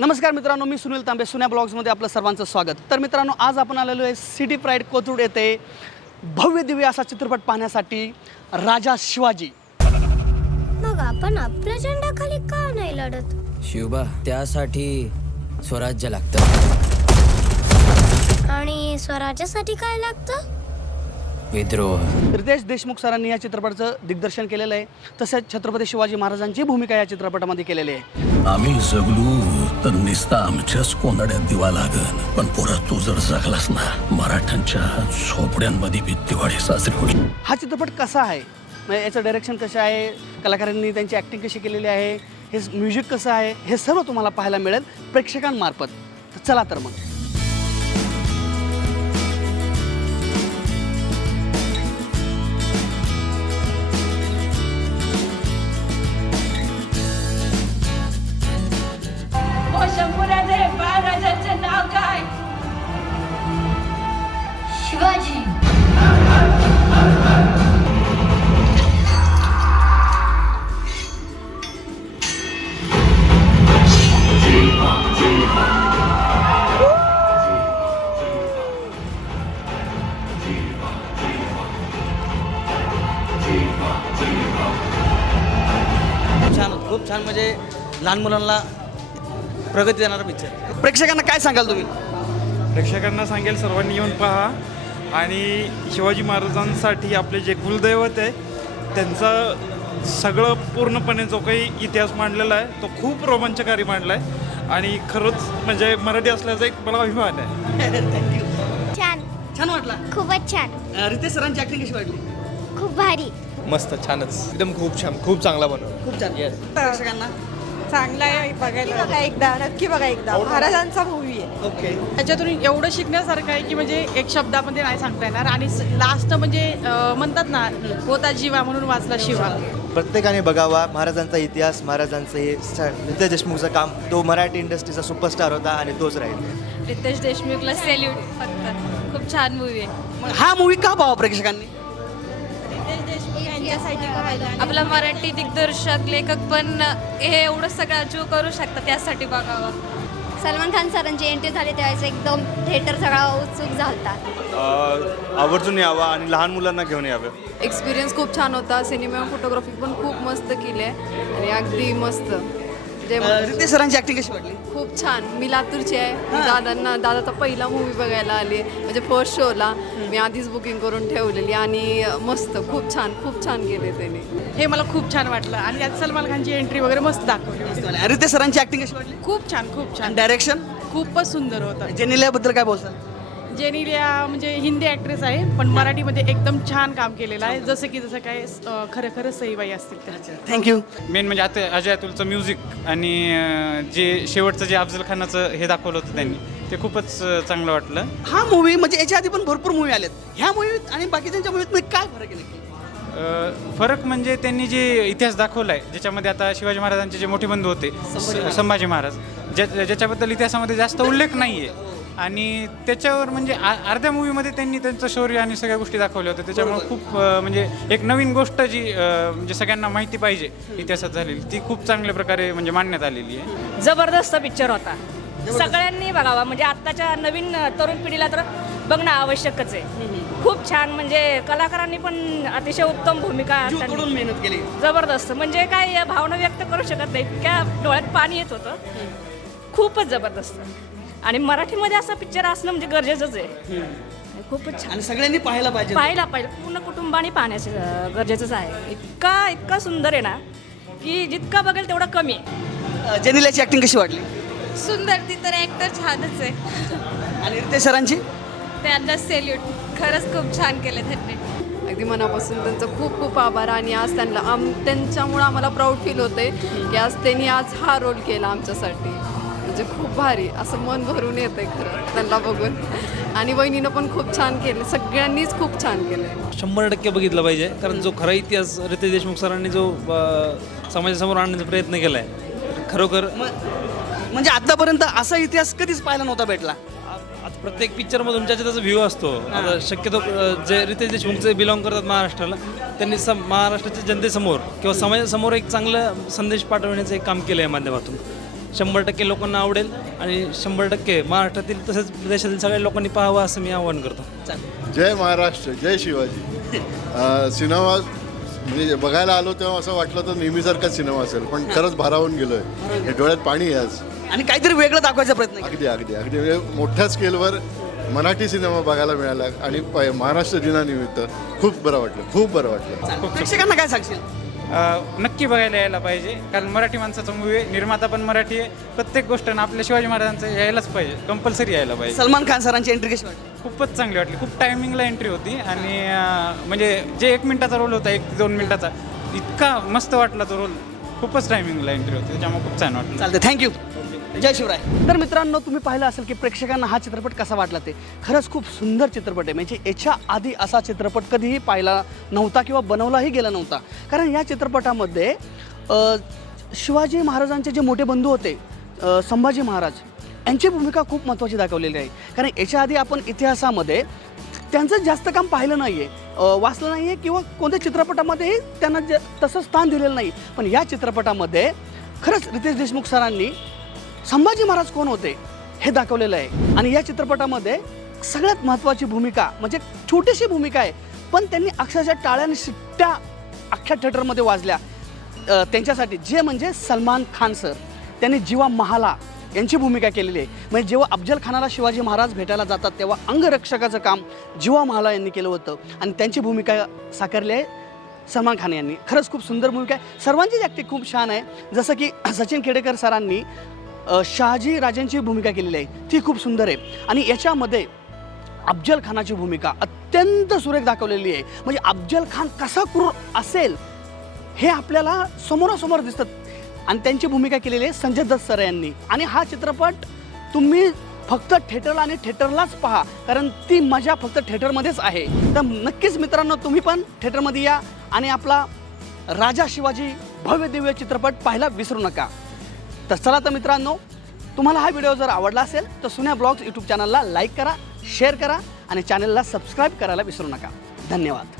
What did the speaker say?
नमस्कार मित्रांनो, मी सुनील तांबे, सुन्या ब्लॉग्समध्ये आपलं सर्वांचं स्वागत. तर मित्रांनो, आज आपण आलेलो आहे सिटी प्राईड कोथरूड येथे भव्य दिव्य असा चित्रपट पाहण्यासाठी, राजा शिवाजी. मग आपण आपल्या झेंडाखाली का नाही लढत? शिवबा, त्यासाठी स्वराज्य लागतं. आणि स्वराज्यासाठी काय लागतं? विद्रोह. रितेश देशमुख सरांनी या चित्रपटाचं दिग्दर्शन केलेलं आहे. तसेच छत्रपती शिवाजी महाराजांची भूमिका या चित्रपटामध्ये केलेली आहे. आम्ही जगलो तर निस्ता आमच्याच कोंदड्यात दिवा लागन, पण पोरा तू जर जगलास ना, मराठ्यांच्या झोपड्यांमध्ये बी दिवाळी साजरी होईल. हा चित्रपट कसा आहे, म्हणजे याचं डायरेक्शन कसं आहे, कलाकारांनी त्यांची ॲक्टिंग कशी केलेली आहे, हे म्युझिक कसं आहे, हे सर्व तुम्हाला पाहायला मिळेल प्रेक्षकांमार्फत. तर चला तर मग. शंभूराजे महाराजांचं नाव काय? शिवाजी. खूप छान म्हणजे लहान मुलांना प्रगती देणारा पिक्चर. प्रेक्षकांना काय सांगाल तुम्ही? प्रेक्षकांना सांगेल सर्वांनी येऊन पहा आणि शिवाजी महाराजांसाठी आपले जे कुलदैवत आहे त्यांचा सगळं पूर्णपणे जो काही इतिहास मांडलेला आहे तो खूप रोमांचकारी मांडला आहे आणि खरंच म्हणजे मराठी असल्याचा एक मला अभिमान आहे. छान, छान वाटला. खूपच छान, रितेश सरांची ॲक्टिंग कशी वाटली? खूप भारी. मस्त, छानच, एकदम खूप छान, खूप चांगला बनव. खूप छान. प्रेक्षकांना चांगला आहे, बघा एकदा, नक्की बघा एकदा. महाराजांचा मूवी आहे. ओके. त्याच्यातून एवढं शिकण्यासारखं आहे की म्हणजे एक शब्दामध्ये नाही सांगता येणार. आणि लास्ट म्हणजे म्हणतात ना, होता जीवा म्हणून वाचला शिवा. प्रत्येकाने बघावा महाराजांचा इतिहास, महाराजांचं हे रितेश देशमुखचं काम. तो मराठी इंडस्ट्रीचा सुपरस्टार होता आणि तोच राहील. रितेश देशमुखला सेल्यूट. फक्त खूप छान मूवी आहे. मग हा मूवी का पाहावा प्रेक्षकांनी? रितेश देशमुख यांच्यासाठी बघायला. आपला मराठी दिग्दर्शक लेखक पण हे एवढं सगळं अचीव करू शकतात, त्यासाठी बघावं. सलमान खान सरांची एंट्री झाली त्यावेळेस एकदम थिएटर सगळा उत्सुक झालता. आवर्जून यावा आणि लहान मुलांना घेऊन यावं. एक्सपिरियन्स खूप छान होता. सिनेमा फोटोग्राफी पण खूप मस्त केली आहे आणि अगदी मस्त. रितेश सरांची ॲक्टिंग कशी वाटली? खूप छान. मी लातूरची आहे. मी दादाचा पहिला मूवी बघायला आली, म्हणजे फर्स्ट शोला. मी आधीच बुकिंग करून ठेवलेली आणि मस्त, खूप छान केले त्याने. हे मला खूप छान वाटलं. आणि त्यात सलमान खानची एंट्री वगैरे मस्त दाखवली. रितेश सरांची ॲक्टिंग कशी वाटली? खूप छान. डायरेक्शन खूपच सुंदर होतं. जेनिलियाबद्दल काय बोलसाल? जेनिलिया म्हणजे हिंदी ॲक्ट्रेस आहे, पण मराठीमध्ये एकदम छान काम केलेलं आहे. जसं काय खरं सईबाई असतील त्या. थँक्यू. मेन म्हणजे आता अजय अतुलचं म्युझिक आणि जे शेवटचं जे अफजल खानाचं हे दाखवलं होतं त्यांनी, ते खूपच चांगलं वाटलं. हा मूवी म्हणजे याच्या आधी पण भरपूर मूवी आलेत. ह्या मूवीत आणि बाकीच्या मूवीत काय फरक आहे नक्की? फरक म्हणजे त्यांनी जे इतिहास दाखवला आहे, ज्याच्यामध्ये आता शिवाजी महाराजांचे जे मोठे बंधू होते संभाजी महाराज, ज्याच्याबद्दल इतिहासामध्ये जास्त उल्लेख नाही आहे आणि त्याच्यावर म्हणजे अर्ध्या मूवीमध्ये त्यांनी त्यांचं शौर्य आणि सगळ्या गोष्टी दाखवल्या होत्या. त्याच्यामुळे खूप म्हणजे एक नवीन गोष्ट जी म्हणजे सगळ्यांना माहिती पाहिजे इतिहासात झालेली, ती खूप चांगल्या प्रकारे म्हणजे मांडण्यात आलेली आहे. जबरदस्त पिक्चर होता. सगळ्यांनी बघावा. म्हणजे आत्ताच्या नवीन तरुण पिढीला तर बघणं आवश्यकच आहे. खूप छान. म्हणजे कलाकारांनी पण अतिशय उत्तम भूमिका तोडून मेहनत केली. जबरदस्त. म्हणजे काय भावना व्यक्त करू शकत नाही, इतक्या डोळ्यात पाणी येत होतं. खूपच जबरदस्त. आणि मराठीमध्ये असा पिक्चर असणं म्हणजे गरजेचंच आहे. खूपच छान. आणि सगळ्यांनी पाहायला पाहिजे. पूर्ण कुटुंबाने पाहण्याचं गरजेचंच आहे. इतका सुंदर आहे ना की जितका बघेल तेवढा कमी आहे. जेनिलियाची ॲक्टिंग कशी वाटली? सुंदर. ती तर ॲक्टर छानच आहे. आणि रितेश सरांची? त्यांना सेल्यूट. खरंच खूप छान केलं त्यांनी. अगदी मनापासून त्यांचं खूप आभार. आणि आज त्यांच्यामुळं आम्हाला प्राऊड फील होते की त्यांनी आज हा रोल केला आमच्यासाठी. म्हणजे खूप भारी, असं मन भरून येतंय खरं त्यांना बघून. आणि वहिनीनं पण खूप छान केलं. सगळ्यांनीच खूप छान केलं. 100% बघितलं पाहिजे, कारण जो खरा इतिहास रितेश देशमुख सरांनी जो समाजासमोर आणण्याचा प्रयत्न केला आहे, खरोखर म्हणजे आतापर्यंत असा इतिहास कधीच पाहायला नव्हता भेटला. आता प्रत्येक पिक्चरमधून ज्याचा त्याचा व्ह्यू असतो. आता शक्यतो जे रितेश देशमुखचे बिलॉंग करतात महाराष्ट्राला, त्यांनी महाराष्ट्राच्या जनतेसमोर किंवा समाजासमोर एक चांगला संदेश पाठवण्याचं एक काम केलं आहे माध्यमातून. 100% लोकांना आवडेल आणि 100% महाराष्ट्रातील तसेच देशातील सगळ्या लोकांनी पाहावं असं मी आवाहन करतो. जय महाराष्ट्र, जय शिवाजी. सिनेमा म्हणजे बघायला आलो तेव्हा असं वाटलं तर नेहमीसारखाच सिनेमा असेल, पण खरंच भारावून गेलोय. हे डोळ्यात पाणी आहे आज. आणि काहीतरी वेगळं दाखवायचा प्रयत्न केला. अगदी अगदी अगदी म्हणजे मोठ्या स्केलवर मराठी सिनेमा बघायला मिळाला आणि महाराष्ट्र दिनानिमित्त खूप बरं वाटलं, खूप बरं वाटलं. प्रेक्षकांना काय सांगशील? नक्की बघायला यायला पाहिजे, कारण मराठी माणसाचा मूवी आहे, निर्माता पण मराठी आहे. प्रत्येक गोष्टीनं आपल्या शिवाजी महाराजांचं यायलाच पाहिजे, कंपल्सरी यायला पाहिजे. सलमान खान सरांची एंट्री कशी वाटली? खूपच चांगली वाटली. खूप टायमिंगला एंट्री होती आणि म्हणजे जे 1 मिनिटाचा रोल होता, 1 ते 2 मिनिटाचा, इतका मस्त वाटला तो रोल. खूपच टायमिंगला एंट्री होती, त्याच्यामुळे खूप छान वाटलं. चालते, थँक्यू. जय शिवराय. तर मित्रांनो, तुम्ही पाहिलं असेल की प्रेक्षकांना हा चित्रपट कसा वाटला ते. खरंच खूप सुंदर चित्रपट आहे. म्हणजे याच्या आधी असा चित्रपट कधीही पाहिला नव्हता किंवा बनवलाही गेला नव्हता. कारण या चित्रपटामध्ये शिवाजी महाराजांचे जे मोठे बंधू होते, संभाजी महाराज, यांची भूमिका खूप महत्त्वाची दाखवलेली आहे. कारण याच्या आधी आपण इतिहासामध्ये त्यांचं जास्त काम पाहिलं नाही आहे, वाचलं नाही आहे किंवा कोणत्या चित्रपटामध्येही त्यांना तसं स्थान दिलेलं नाही. पण या चित्रपटामध्ये खरंच रितेश देशमुख सरांनी संभाजी महाराज कोण होते हे दाखवलेलं आहे. आणि या चित्रपटामध्ये सगळ्यात महत्त्वाची भूमिका म्हणजे छोटीशी भूमिका आहे, पण त्यांनी अक्षरशः टाळ्या आणि शिट्ट्या अख्ख्या थिएटरमध्ये वाजल्या त्यांच्यासाठी, जे म्हणजे सलमान खान सर. त्यांनी जीवा महाला यांची भूमिका केलेली आहे. म्हणजे जेव्हा अफजल खानाला शिवाजी महाराज भेटायला जातात तेव्हा अंगरक्षकाचं काम जीवा महाला यांनी केलं होतं आणि त्यांची भूमिका साकारली आहे सलमान खान यांनी. खरंच खूप सुंदर भूमिका आहे. सर्वांचीच ॲक्टिंग खूप छान आहे. जसं की सचिन खेडेकर सरांनी शहाजी राजांची भूमिका केलेली आहे, ती खूप सुंदर आहे. आणि याच्यामध्ये अफजल खानाची भूमिका अत्यंत सुरेख दाखवलेली आहे. म्हणजे अफजल खान कसा क्रूर असेल हे आपल्याला समोरासमोर दिसतं. आणि त्यांची भूमिका केलेली आहे संजय दत्त सर यांनी. आणि हा चित्रपट तुम्ही फक्त थिएटरला आणि थिएटरलाच पहा, कारण ती मजा फक्त थिएटरमध्येच आहे. तर नक्कीच मित्रांनो, तुम्ही पण थिएटरमध्ये या आणि आपला राजा शिवाजी भव्य दिव्य चित्रपट पाहायला विसरू नका. तर चला तर मित्रांनो, तुम्हाला हा व्हिडिओ जर आवडला असेल तर सुन्या ब्लॉग्स यूट्यूब चॅनलला लाईक करा, शेअर करा आणि चॅनलला सबस्क्राईब करायला विसरू नका. धन्यवाद.